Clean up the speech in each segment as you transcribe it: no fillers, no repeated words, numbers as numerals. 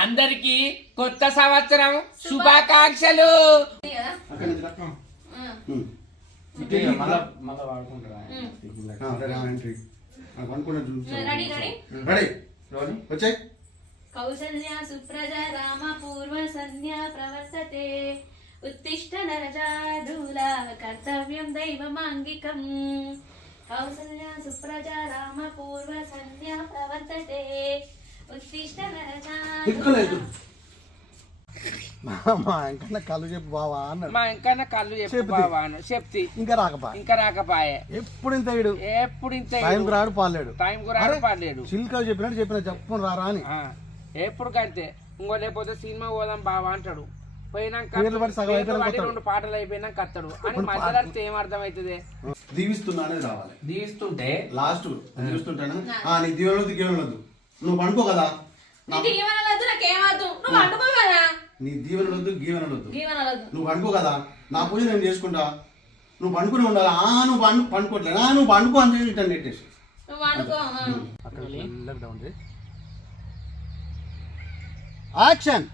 అందరికి కొత్త సంవత్సరం శుభాకాంక్షలు. కౌసల్య సుప్రజ రామ పూర్వ సంధ్యా ప్రవర్తతే ఉత్తిష్ట నరజాదూల కర్తవ్యం దైవమాంగికం. కౌసల్య సుప్రజ రామ పూర్వ సంధ్యా ప్రవర్తతే ఉత్తిష్ట నరజాదూల. మా ఇంకన్నా కళ్ళు చెప్పు బావా అన్నాడు. మా ఇంకన్నా కళ్ళు చెప్పు బావా అను చెప్తి ఇంకా రాకపాయే. ఎప్పుడు ఇంత వీడు టైం రాడు పాలేడు చిల్కా చెప్పినట్టు చెప్పిన చెప్పను రారా అని ఎప్పుడు కంటే ఇంకో లేకపోతే సినిమా పోదాం బావా అంటాడు. పోయినాక 2 పాటలు అయిపోయినాక అత్తడు అని మధ్యలో ఏం అర్థం అవుతుంది. దీవిస్తున్నా అనేది రావాలి. దీవిస్తుంటే లాస్ట్ దీవిస్తుంటాను నీ దీవెనొద్దు గీవెనొద్దు నువ్వు పండుకో కదా. నీ దీవెనొద్దు గీవెనొద్దు నువ్వు పండుకో కదా. నా పూజ నేను చేసుకుంటా నువ్వు పండుకుని ఉండాలి. నువ్వు పండుకోవట్లేదా నువ్వు పండుకో అని చెప్పి నెట్టేసి యాక్షన్.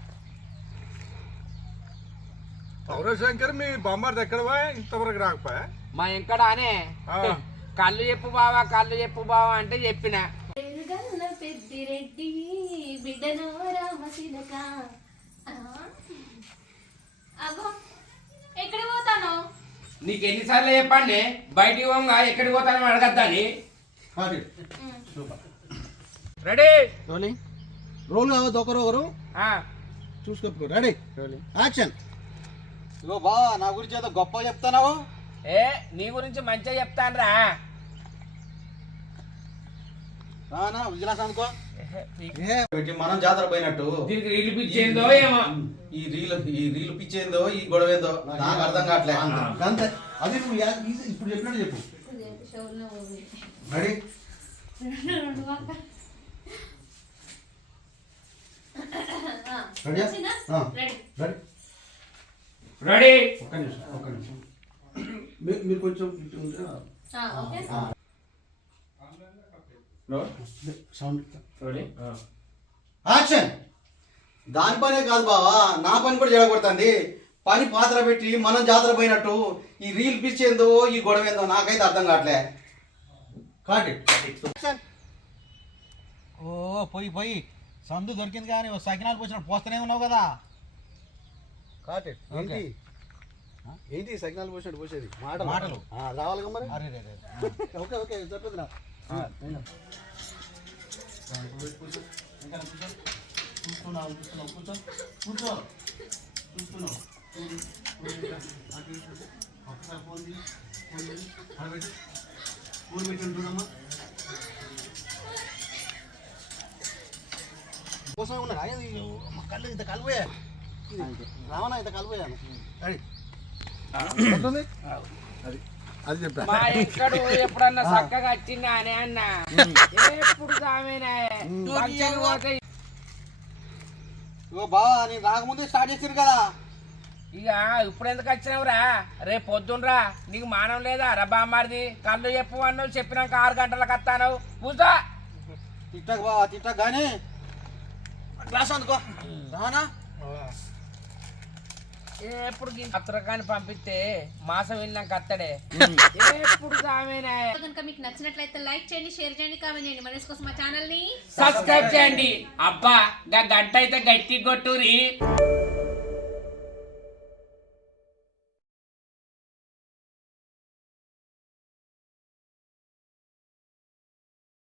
శంకర్ మీ బొమ్మారు ఎక్కడ ఇంతవరకు రాకపోయా? మా ఎంకడానే కళ్ళు చెప్పు బావా కళ్ళు చెప్పు బావా అంటే చెప్పిన. పెద్దిరెడ్డి బిడ్డను రామశిలక. అగో ఎక్కడికి పోతాను? నీకు ఎన్నిసార్లు చెప్పండి బయటికి పోగా ఎక్కడికి పోతానని అడగద్దని. రెడీ రోల్ కావద్దు ఒకరు చూసుకో. Ready action. ఇగో బా నా గురించి ఏదో గొప్ప చెప్తానావు. నీ గురించి మంచిగా చెప్తాను రా. విజిలాస్ అనుకో మనం జాతర పోయినట్టు దీనికి రీలు పిచ్చేందో ఏమో. ఈ రీలు పిచ్చేందో ఈ గొడవేందో నాకు అర్థం కావట్లే. అంతే అది నువ్వు ఇప్పుడు చెప్పినట్టు చెప్పు. Ready ready. ఒక్క నిమిషం మీరు కొంచెం ఇటు ఉంటే యాక్షన్. దాని పనే కాదు బావా నా పని కూడా జరగబడుతుంది. పని పాత్ర పెట్టి మనం జాతర పోయినట్టు ఈ రీల్ పిచ్చేందో ఈ గొడవ ఏందో నాకైతే అర్థం కావట్లే. ఓ పోయి సందు దొరికింది కానీ సకినాలు పోసినట్టు పోస్తూనే ఉన్నావు కదా. ఏంటి సకినాలు పోసేది మాటలు రావాలి మరి. ఓకే ఓకే చెప్పేది నా కూర్చో ఒకసారి ఫోన్ పెట్టి చూడమ్మా కోసం ఉన్నా కళ్ళు ఇంత కలిపోయా రావనా ఇంత కలిపోయాను. అది చెప్పా మా ఎక్కడు ఎప్పుడన్నా చక్కగా వచ్చిందా అని అన్న ఎప్పుడు బావా నేను రాకముందే స్టార్ట్ చేసారు కదా. ఇక ఇప్పుడు ఎందుకు వచ్చినావురా? రేపు పొద్దునరా నీకు మానం లేదా రా బామ్మారిది. కళ్ళు చెప్పు అన్నావు చెప్పినాక 6 గంటలకు వస్తాను కూర్చో. తిట్టకు బావా తిట్టకు కానీ క్లాస్ అందుకో రానా. ఎప్పుడు పత్రకాన్ని పంపిస్తే మాసం వెళ్ళినాక అత్తడే ఎప్పుడు కనుక మీకు నచ్చినట్లయితే లైక్ చేయండి, షేర్ చేయండి, కామెంట్ చేయండి. మన కోసం మా ఛానల్ ని సబ్స్క్రైబ్ చేయండి. అబ్బా గంట అయితే గట్టి కొట్టురి.